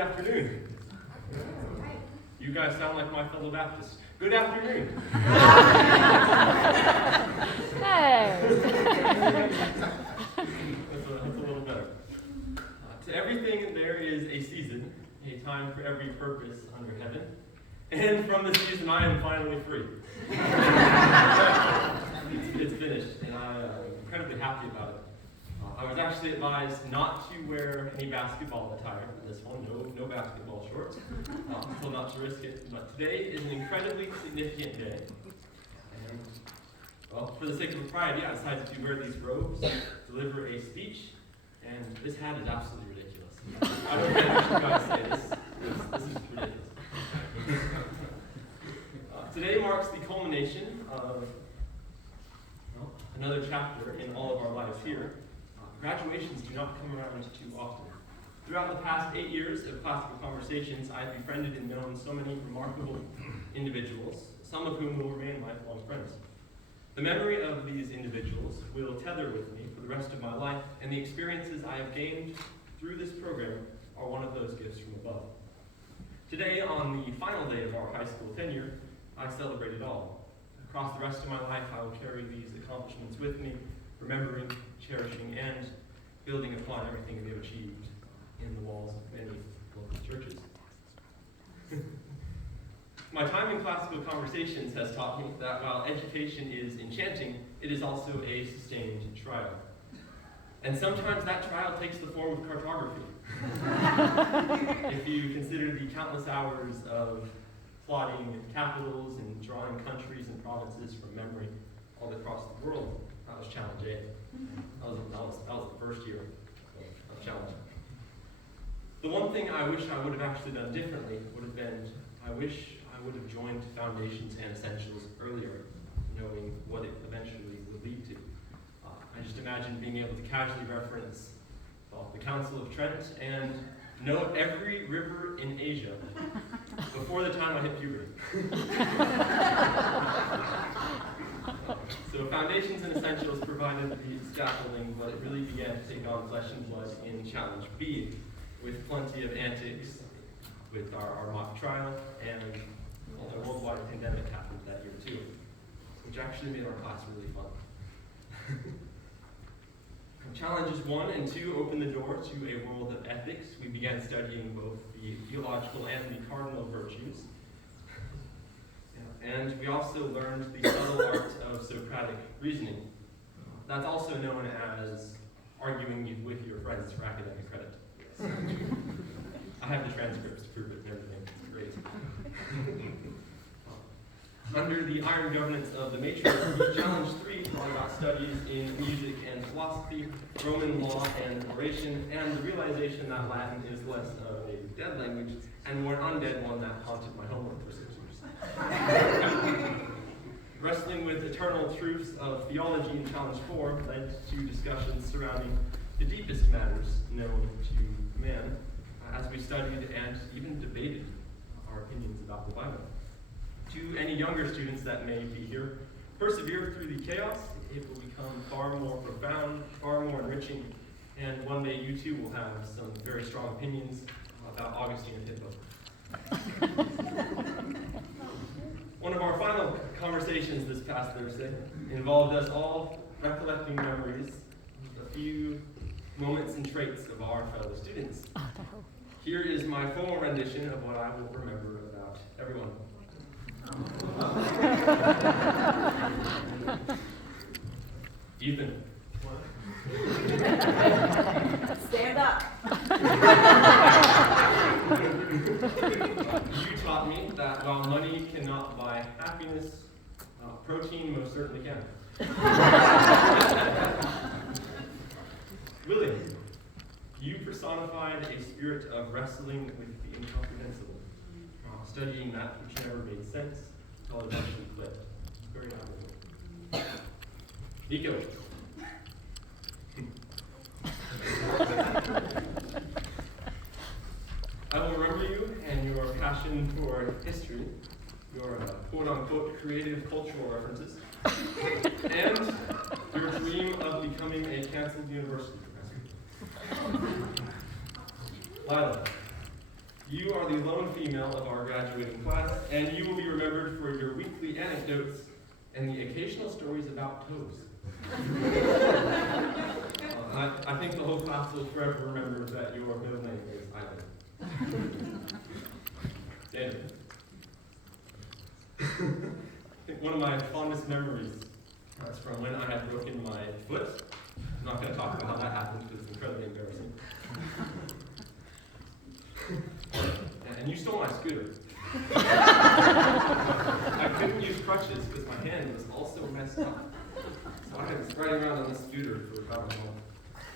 afternoon. You guys sound like my fellow Baptists. Good afternoon. Hey. That's a little better. To everything there is a season, a time for every purpose under heaven. And from the season I am finally free. It's finished, and I'm incredibly happy about it. I was actually advised not to wear any basketball attire for this one, no basketball shorts, so not to risk it. But today is an incredibly significant day. And, well, for the sake of pride, I decided to wear these robes, deliver a speech, and this hat is absolutely ridiculous. I don't care what you guys say, this is ridiculous. Today marks the culmination of another chapter in all of our lives here. Graduations do not come around too often. Throughout the past 8 years of Classical Conversations, I have befriended and known so many remarkable individuals, some of whom will remain lifelong friends. The memory of these individuals will tether with me for the rest of my life, and the experiences I have gained through this program are one of those gifts from above. Today, on the final day of our high school tenure, I celebrate it all. Across the rest of my life, I will carry these accomplishments with me, remembering, cherishing, and building upon everything we have achieved in the walls of many local churches. My time in Classical Conversations has taught me that while education is enchanting, it is also a sustained trial. And sometimes that trial takes the form of cartography. If you consider the countless hours of plotting capitals and drawing countries and provinces from memory all across the world, that was challenge A. That was the first year of challenge. The one thing I wish I would have actually done differently would have been, I wish I would have joined Foundations and Essentials earlier, knowing what it eventually would lead to. I just imagine being able to casually reference the Council of Trent and know every river in Asia before the time I hit puberty. So Foundations and Essentials provided the scaffolding, but it really began to take on flesh and blood in Challenge B, with plenty of antics, with our mock trial, and a worldwide pandemic happened that year too, which actually made our class really fun. Challenges 1 and 2 opened the door to a world of ethics. We began studying both the theological and the cardinal virtues. And we also learned the subtle art of Socratic reasoning. That's also known as arguing with your friends for academic credit. I have the transcripts to prove it and everything. It's great. Under the iron governance of the matrix, Challenge 3 brought about studies in music and philosophy, Roman law and oration, and the realization that Latin is less of a dead language and more an undead one that haunted my homework for 6 years. Wrestling with eternal truths of theology in Challenge 4 led to discussions surrounding the deepest matters known to man, as we studied and even debated our opinions about the Bible. To any younger students that may be here, persevere through the chaos. It will become far more profound, far more enriching, and one day you too will have some very strong opinions about Augustine and Hippo. One of our final conversations this past Thursday involved us all recollecting memories, a few moments and traits of our fellow students. Here is my formal rendition of what I will remember about everyone. Ethan. Stand up. You taught me that while money cannot buy happiness, protein most certainly can. William, you personified a spirit of wrestling with the incomprehensible. Studying that which never made sense until it eventually clicked. Very admirable. Nico. I will remember you and your passion for history, your quote-unquote creative cultural references, and your dream of becoming a canceled university professor. Lila. You are the lone female of our graduating class, and you will be remembered for your weekly anecdotes and the occasional stories about toes. I think the whole class will forever remember that your middle name is Island. Daniel. I think one of my fondest memories is from when I had broken my foot. I'm not going to talk about how that happened because it's incredibly embarrassing. And you stole my scooter. I couldn't use crutches because my hand was also messed up. So I was riding around on this scooter for about a month.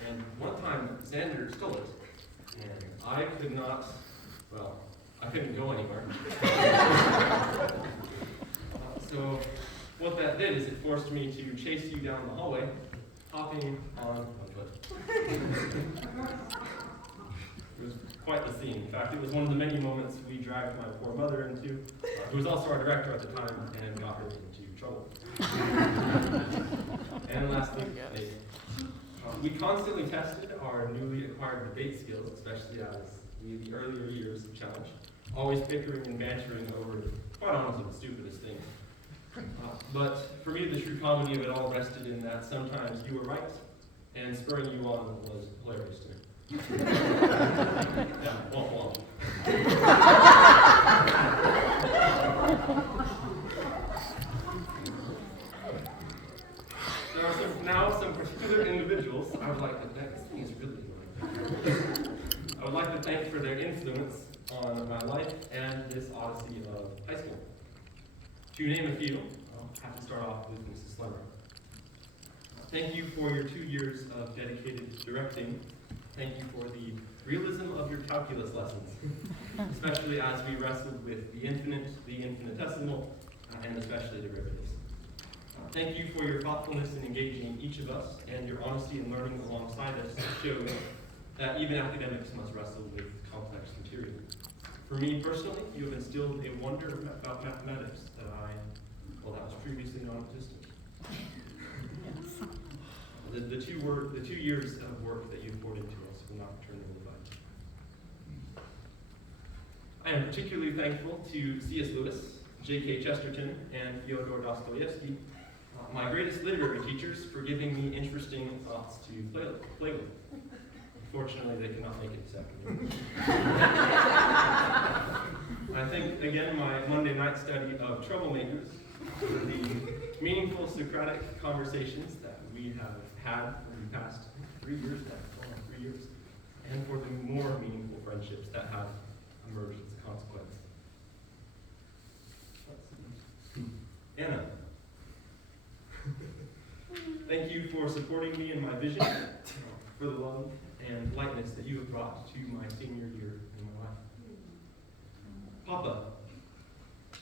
And one time, Xander stole it. And I couldn't go anywhere. So what that did is it forced me to chase you down the hallway, hopping on one foot. It was quite the scene. In fact, it was one of the many moments we dragged my poor mother into, who was also our director at the time, and got her into trouble. And lastly, Nate. We constantly tested our newly acquired debate skills, especially as the earlier years of challenge, always bickering and bantering over, quite honestly, the stupidest things. But for me, the true comedy of it all rested in that sometimes you were right, and spurring you on was hilarious to me. Yeah, womp womp. There are some particular individuals I would like to thank. This thing is really annoying. I would like to thank for their influence on my life and this odyssey of high school. To name a few, I'll have to start off with Mrs. Slemmer. Thank you for your 2 years of dedicated directing. Thank you for the realism of your calculus lessons, especially as we wrestled with the infinite, the infinitesimal, and especially derivatives. Thank you for your thoughtfulness in engaging each of us and your honesty in learning alongside us shows that even academics must wrestle with complex material. For me personally, you have instilled a wonder about mathematics that was previously non-existent. The 2 years of work that you've poured into us will not return in vain. I am particularly thankful to C.S. Lewis, J.K. Chesterton, and Fyodor Dostoevsky, my greatest literary teachers, for giving me interesting thoughts to play with. Unfortunately, they cannot make it this afternoon. I thank again my Monday night study of troublemakers for the meaningful Socratic conversations that we have had for the past 3 years now, almost 3 years, and for the more meaningful friendships that have emerged as a consequence. Anna, thank you for supporting me in my vision, for the love and lightness that you have brought to my senior year in my life. Papa,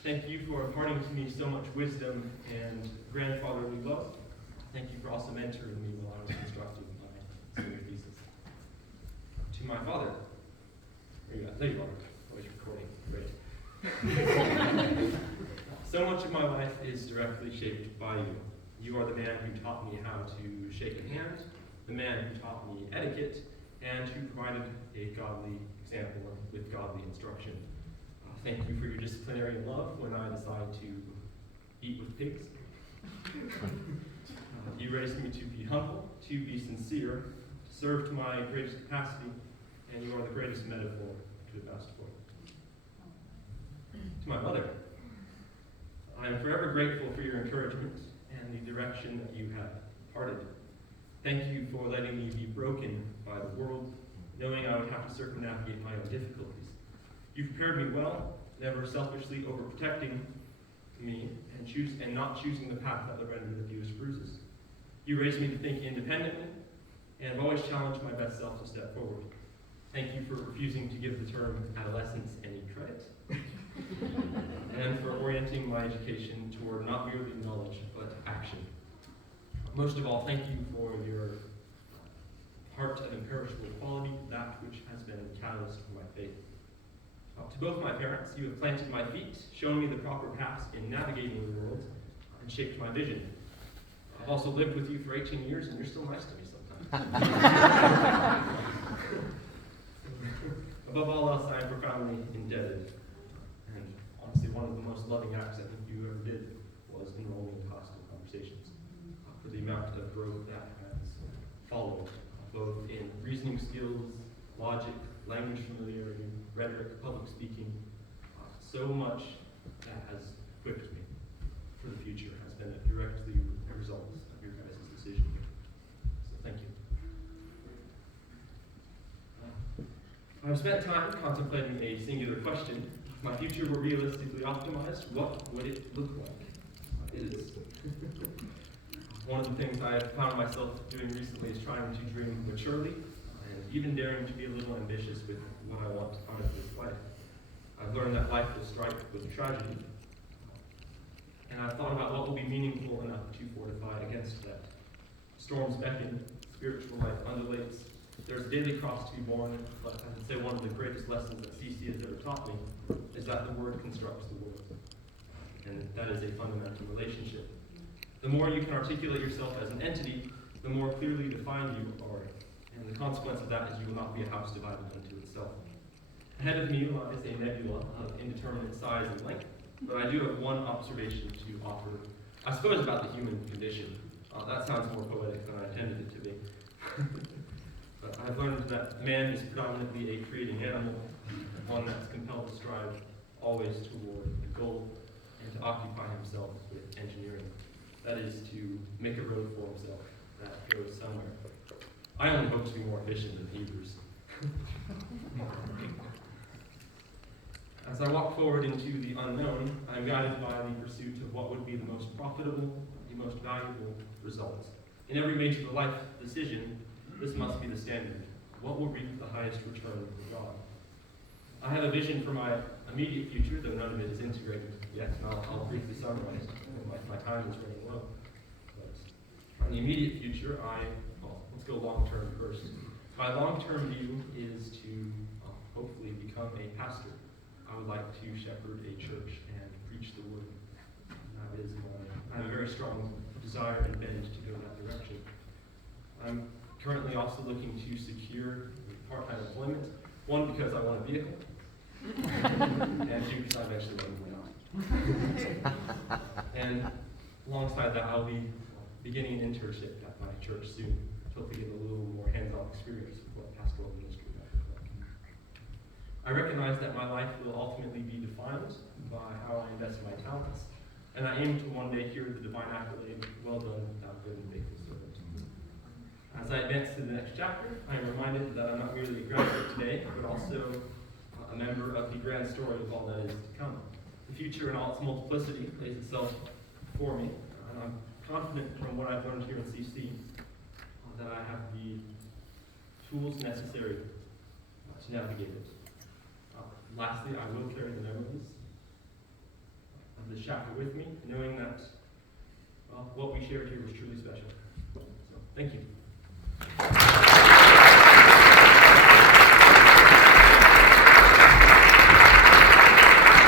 thank you for imparting to me so much wisdom and grandfatherly love. Thank you for also mentoring me while I was constructing my senior thesis. To my father, there you are, always recording, great. So much of my life is directly shaped by you. You are the man who taught me how to shake a hand, the man who taught me etiquette, and who provided a godly example with godly instruction. Thank you for your disciplinary love when I decide to eat with pigs. You raised me to be humble, to be sincere, to serve to my greatest capacity, and you are the greatest metaphor to have asked for. To my mother, I am forever grateful for your encouragement and the direction that you have imparted. Thank you for letting me be broken by the world, knowing I would have to circumnavigate my own difficulties. You prepared me well, never selfishly overprotecting me and not choosing the path that would render the fewest bruises. You raised me to think independently and have always challenged my best self to step forward. Thank you for refusing to give the term adolescence any credit, and for orienting my education toward not merely knowledge, but action. Most of all, thank you for your heart of imperishable quality, that which has been a catalyst for my faith. To both my parents, you have planted my feet, shown me the proper paths in navigating the world, and shaped my vision. I've also lived with you for 18 years, and you're still nice to me sometimes. Above all else, I am profoundly indebted. And honestly, one of the most loving acts I think you ever did was enrolling in Classical Conversations for the amount of growth that has followed, both in reasoning skills, logic, language familiarity, rhetoric, public speaking. So much that has equipped me for the future has been directly a result of your guys' decision. So thank you. I've spent time contemplating a singular question. If my future were realistically optimized, what would it look like? It is. One of the things I have found myself doing recently is trying to dream maturely and even daring to be a little ambitious with what I want out of this life. I've learned that life will strike with tragedy, and I've thought about what will be meaningful enough to fortify against that. Storms beckon, spiritual life undulates. There's a daily cross to be borne, but I would say one of the greatest lessons that CC has ever taught me is that the word constructs the world, and that is a fundamental relationship. The more you can articulate yourself as an entity, the more clearly defined you are, and the consequence of that is you will not be a house divided unto itself. Ahead of me lies a nebula of indeterminate size and length, but I do have one observation to offer, I suppose, about the human condition. That sounds more poetic than I intended it to be. But I've learned that man is predominantly a creating animal, one that's compelled to strive always toward a goal and to occupy himself with engineering. That is to make a road for himself that goes somewhere. I only hope to be more efficient than Hebrews. As I walk forward into the unknown, I am guided by the pursuit of what would be the most profitable, the most valuable results. In every major life decision, this must be the standard. What will reap the highest return for God? I have a vision for my immediate future, though none of it is integrated yet, and I'll briefly summarize. My time is running low. But in the immediate future, let's go long-term first. My long-term view is to hopefully become a pastor. I would like to shepherd a church and preach the word. That is I have a very strong desire and bend to go that direction. I'm currently also looking to secure part-time employment. One, because I want a vehicle, and two, because I eventually want to win out. And alongside that, I'll be beginning an internship at my church soon, to hopefully get a little more hands-on experience with what pastoral ministry might look like. I recognize that my life will ultimately be defined by how I invest my talents, and I aim to one day hear the divine accolade, "Well done, thou good and faithful servant." As I advance to the next chapter, I am reminded that I'm not merely a graduate today, but also a member of the grand story of all that is to come. The future in all its multiplicity lays itself before me, and I'm confident from what I've learned here in CC that I have the tools necessary to navigate it. Lastly, I will carry the memories of this chapter with me, knowing that what we shared here was truly special. So, thank you.